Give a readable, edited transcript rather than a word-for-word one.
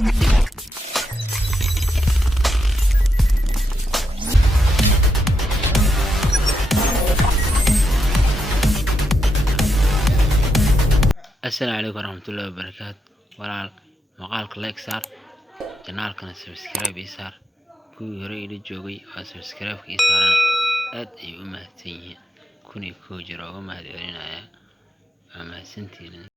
السلام عليكم ورحمة الله وبركاته. walaal maqaalka like saar, channelkana subscribe ii saar. kuwii hore ila joogay waa subscribe ii saaran, aad ay u mahadsan yihiin. 1000 jeer uga mahad celinaya. waa mahadsantihiin.